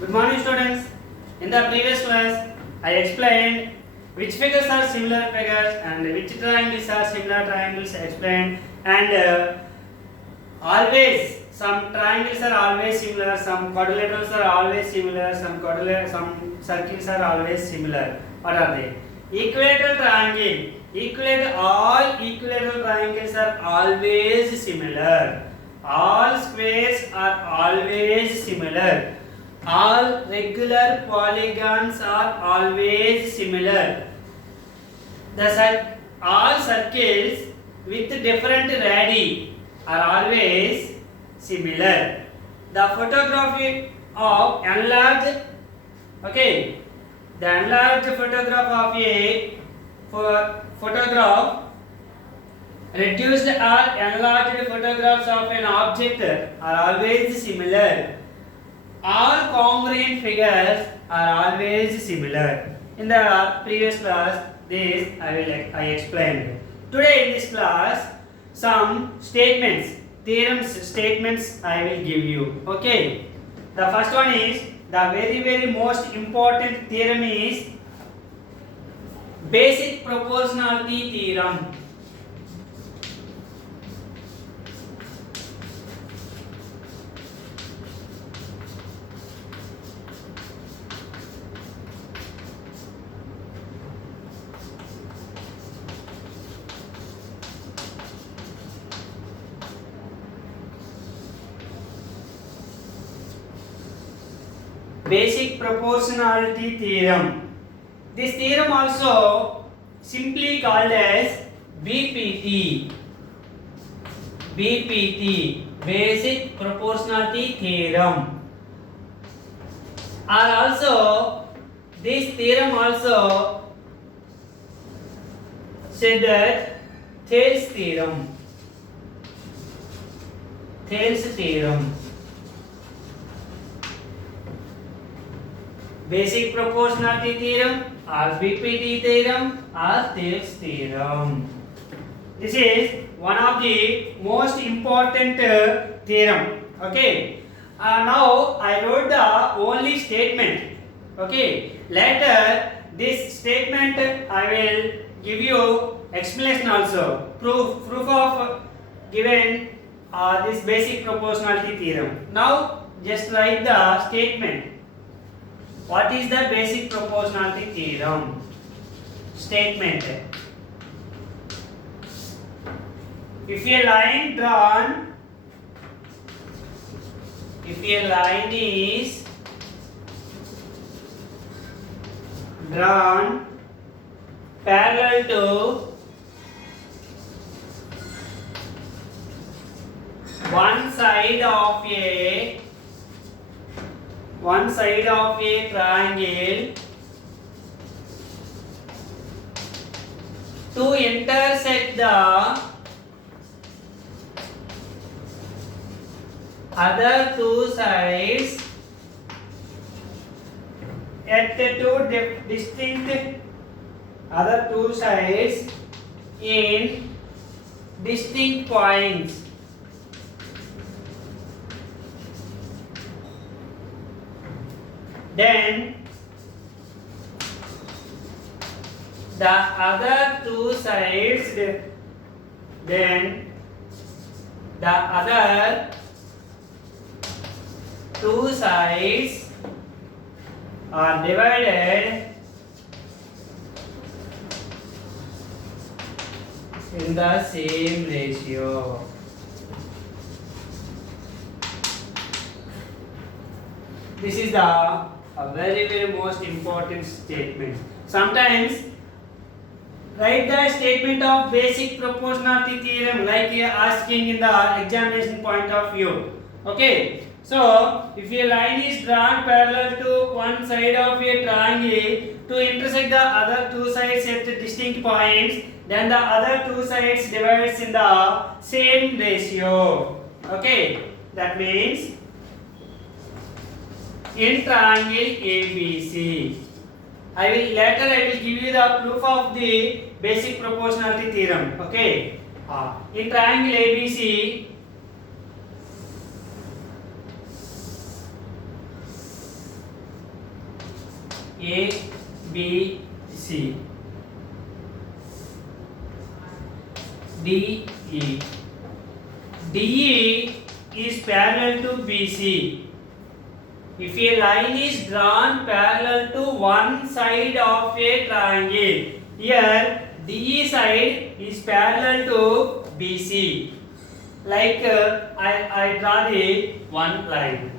Good morning, students. In the previous class, I explained which figures are similar figures and which triangles are similar triangles. I explained, and always some triangles are always similar, some quadrilaterals are always similar, some circles are always similar. What are they? Equilateral triangle. All equilateral triangles are always similar. All squares are always similar. All regular polygons are always similar. All circles with different radii are always similar. The photography of enlarged, the enlarged photograph of a photograph, reduced or enlarged photographs of an object are always similar. All congruent figures are always similar. In the previous class, this I explained. Today in this class, some statements, theorems statements I will give you. Okay. The first one is the very most important theorem is basic proportionality theorem. Basic proportionality theorem. This theorem also simply called as BPT. BPT, basic proportionality theorem. Or also, this theorem also said that Thales theorem. Thales theorem. Basic proportionality theorem or BPT theorem or Thales theorem. This is one of the most important theorem. Okay. Now I wrote the only statement. Okay. Later this statement I will give you explanation also. Proof of given this basic proportionality theorem. Now just write the statement. What is the basic proportionality theorem? Statement. If a line is drawn parallel to one side of a triangle to intersect the other two sides at two distinct other two sides in distinct points. Then the other two sides are divided in the same ratio. This is the very most important statement. Sometimes write the statement of basic proportionality theorem like you are asking in the examination point of view. Okay. So if a line is drawn parallel to one side of a triangle to intersect the other two sides at distinct points, then the other two sides divides in the same ratio. Okay. That means in triangle ABC. I will give you the proof of the basic proportionality theorem. Okay. In triangle ABC, A, B, C. D, E. DE is parallel to BC. If a line is drawn parallel to one side of a triangle, here DE side is parallel to BC. Like I draw the one line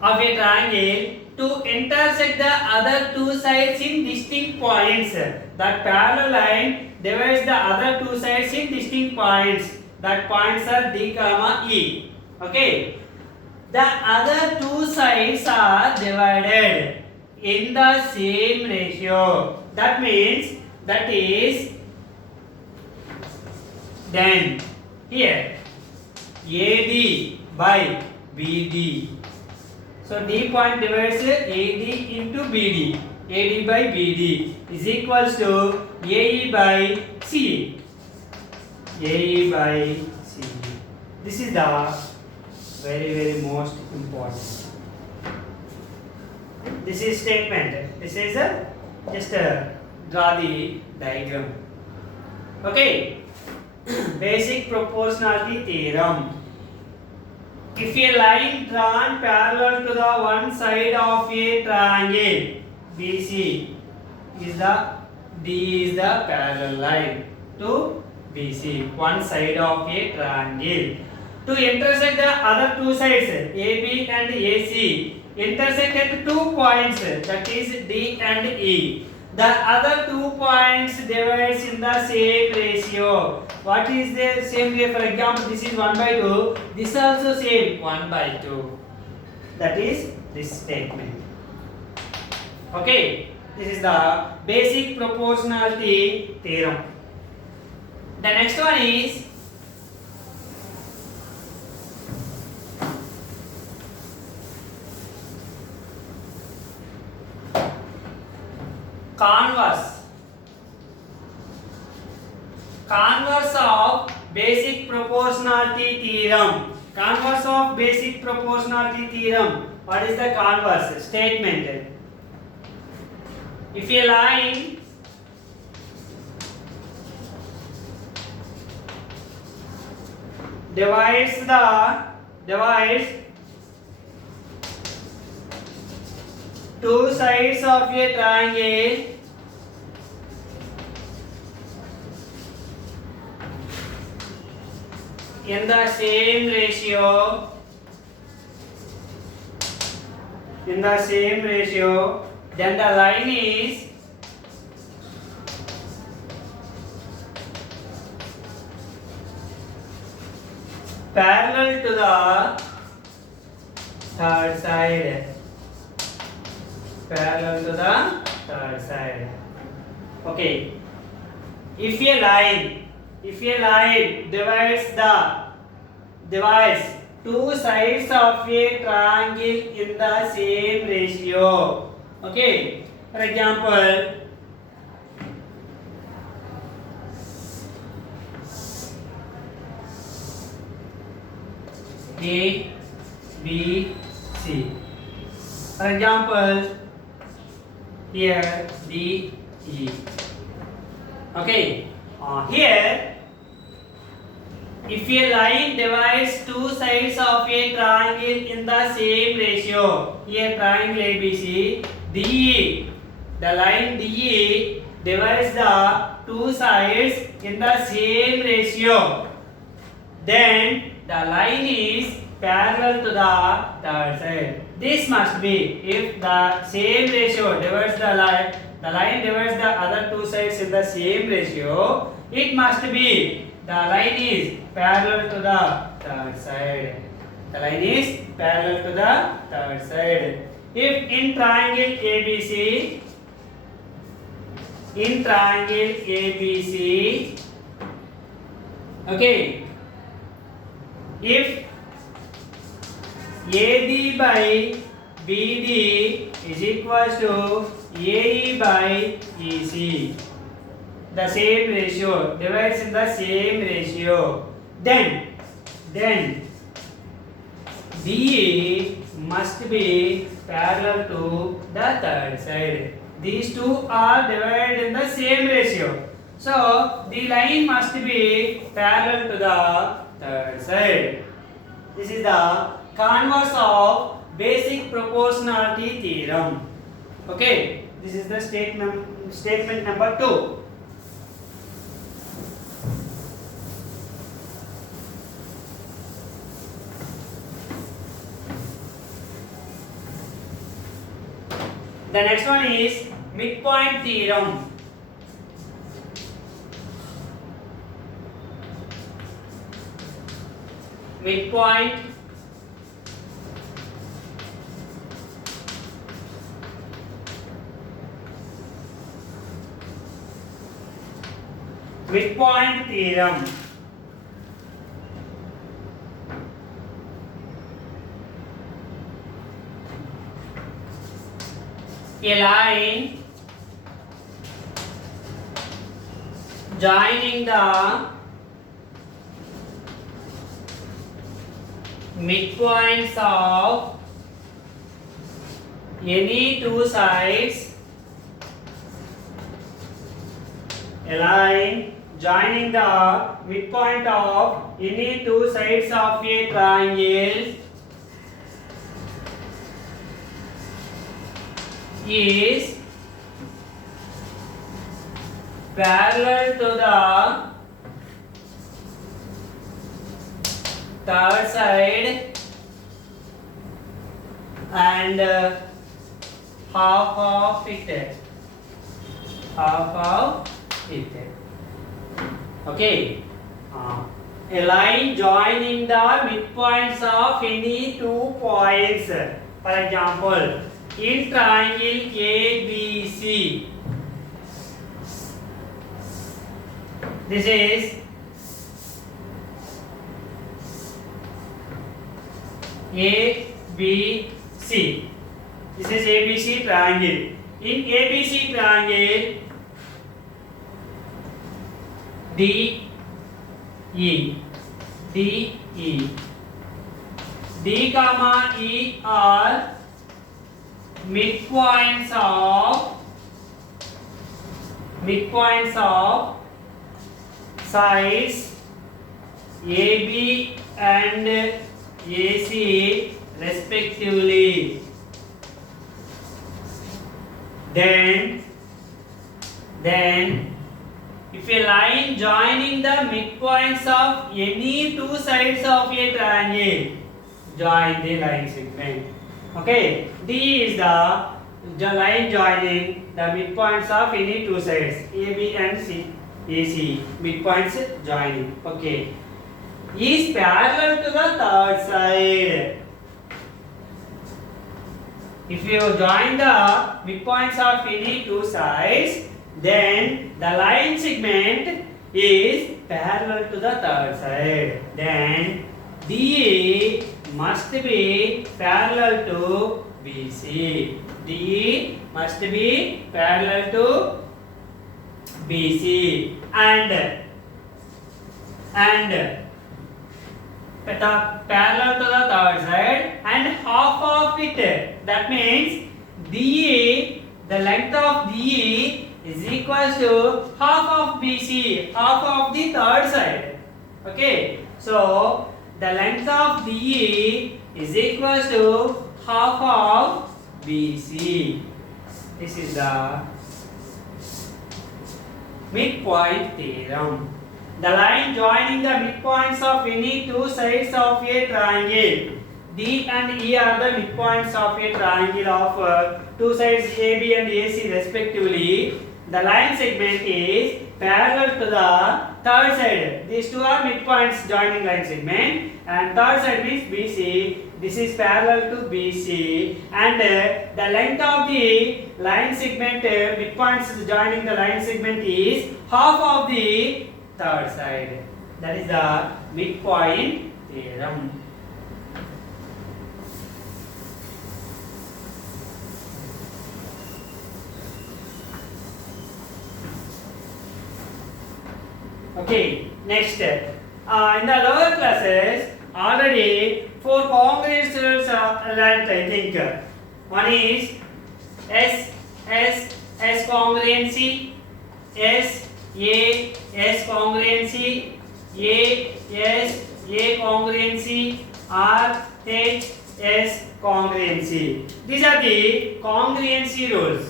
of a triangle to intersect the other two sides in distinct points. That parallel line divides the other two sides in distinct points. That points are D, E. Okay. The other two sides are divided in the same ratio. That means that is then here AD by BD. So D point divides AD into BD. AD by BD is equals to AE by CE. AE by CE. This is the very most important. This is statement. This is just draw the diagram. Okay. Basic proportionality theorem. If a line drawn parallel to the one side of a triangle BC is the D is the parallel line to BC, one side of a triangle. To intersect the other two sides AB and AC, intersect at 2 points, that is D and E. The other 2 points divides in the same ratio. What is the same way? For example, this is 1 by 2. This also same 1 by 2. That is this statement. Okay. This is the basic proportionality theorem. The next one is converse. Converse of basic proportionality theorem. Converse of basic proportionality theorem. What is the converse? Statement. If a line divides two sides of a triangle in the same ratio, then the line is parallel to the third side. Parallel to the third side. Okay. If a line divides two sides of a triangle in the same ratio. Okay. For example, A, B, C. For example, here D, E. Okay. Here, if a line divides two sides of a triangle in the same ratio, here triangle ABC, DE, the line DE divides the two sides in the same ratio, then the line is parallel to the third side. This must be, if the same ratio divides the line divides the other two sides in the same ratio, it must be the line is parallel to the third side. The line is parallel to the third side. If in triangle ABC, okay, if AD by BD is equals to AE by EC, the same ratio, divides in the same ratio, then DE must be parallel to the third side. These two are divided in the same ratio. So the line must be parallel to the third side. This is the converse of basic proportionality theorem. Okay, this is the statement number 2. The next one is midpoint theorem. Midpoint theorem. A line joining the midpoints of any two sides. A line joining the midpoint of any two sides of a triangle is parallel to the third side and half of it. Okay. A line joining the midpoints of any two points. For example, in triangle ABC, this is ABC. This is ABC triangle. In ABC triangle, D comma E are midpoints of sides AB and AC respectively. Then if a line joining the midpoints of any two sides of a triangle, join the line segment. Okay, D is the line joining the midpoints of any two sides, AB and AC, midpoints joining. Okay, is parallel to the third side. If you join the midpoints of any two sides, then the line segment is parallel to the third side. Then DE must be parallel to BC. DE must be parallel to BC and parallel to the third side and half of it. That means DE, the length of DE is equal to half of BC, half of the third side. Okay, so the length of DE is equal to half of BC. This is the midpoint theorem. The line joining the midpoints of any two sides of a triangle. D and E are the midpoints of a triangle of two sides AB and AC respectively. The line segment is parallel to the third side. These two are midpoints joining line segment, and third side means BC. This is parallel to BC, and the length of the line segment, midpoints joining the line segment is half of the third side. That is the midpoint theorem. Okay, next. In the lower classes, already four congruent rules are learnt, I think. One is S congruency, S congruency, A congruency, S congruency. These are the congruency rules.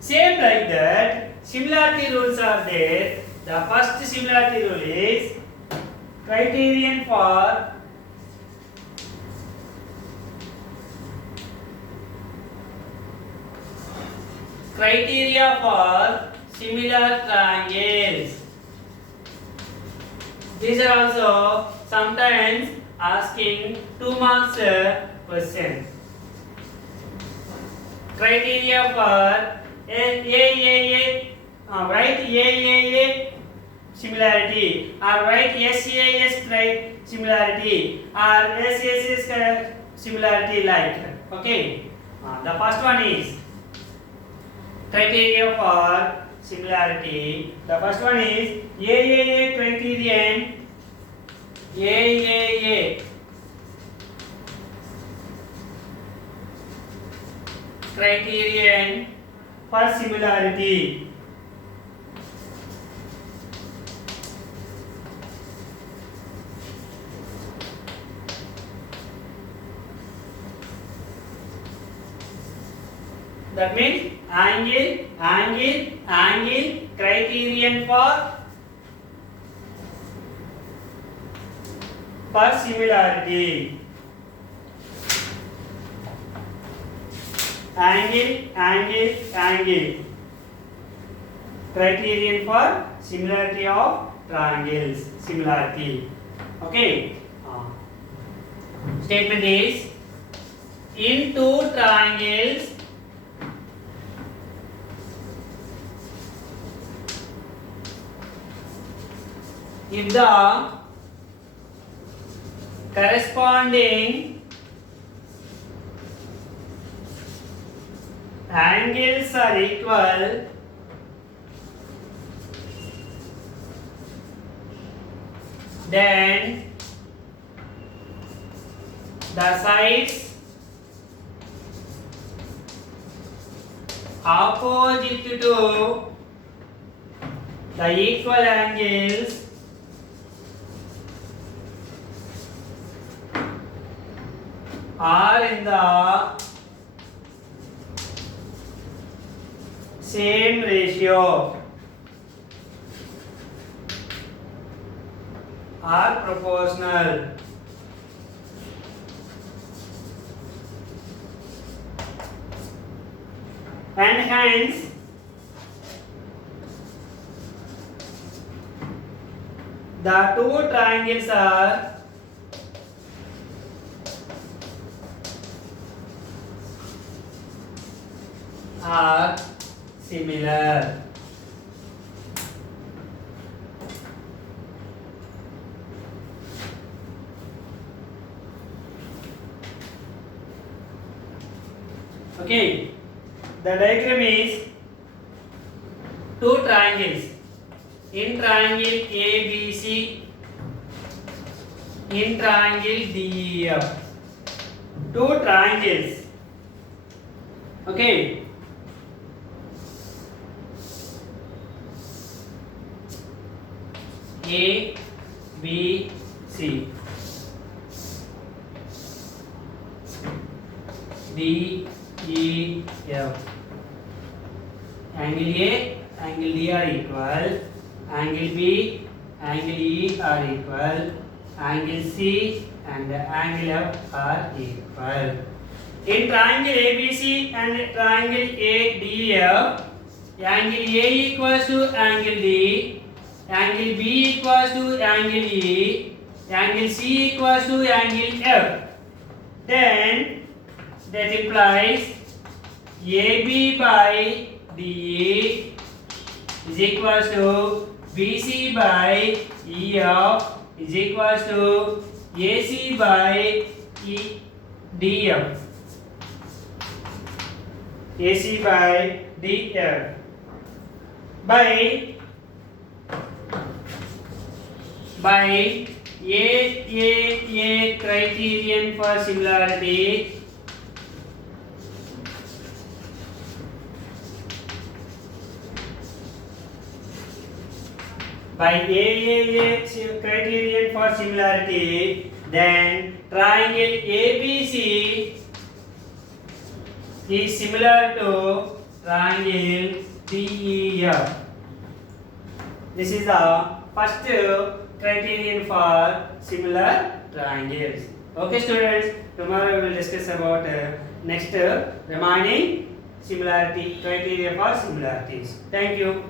Same like that, similarity rules are there. The first similarity rule is criterion for similar triangles. These are also sometimes asking 2 marks question. Criteria for write AAA similarity, or write SAS similarity, or SSS similarity like. Okay. The first one is criteria for similarity. The first one is AAA criterion. AAA criterion for similarity. That means angle criterion for similarity. Angle criterion for similarity of triangles. Similarity. Okay. Statement is, in two triangles if the corresponding angles are equal, then the sides opposite to the equal angles are in the same ratio, are proportional. And hence the two triangles are similar. Okay, the diagram is two triangles. In triangle ABC, in triangle DEF. Two triangles. Okay. A, B, C. D, E, F. Angle A, angle D are equal. Angle B, angle E are equal. Angle C and angle F are equal. In triangle ABC and triangle ADF, angle A equals to angle D, angle B equals to angle E, angle C equals to angle F. Then that implies AB by DE is equals to BC by EF is equals to AC by DF. AC by DF by A criterion for similarity. By A criterion for similarity, then triangle ABC is similar to triangle DEF. This is the first criterion for similar triangles. Okay, students. Tomorrow we will discuss about next remaining similarity criteria for similarities. Thank you.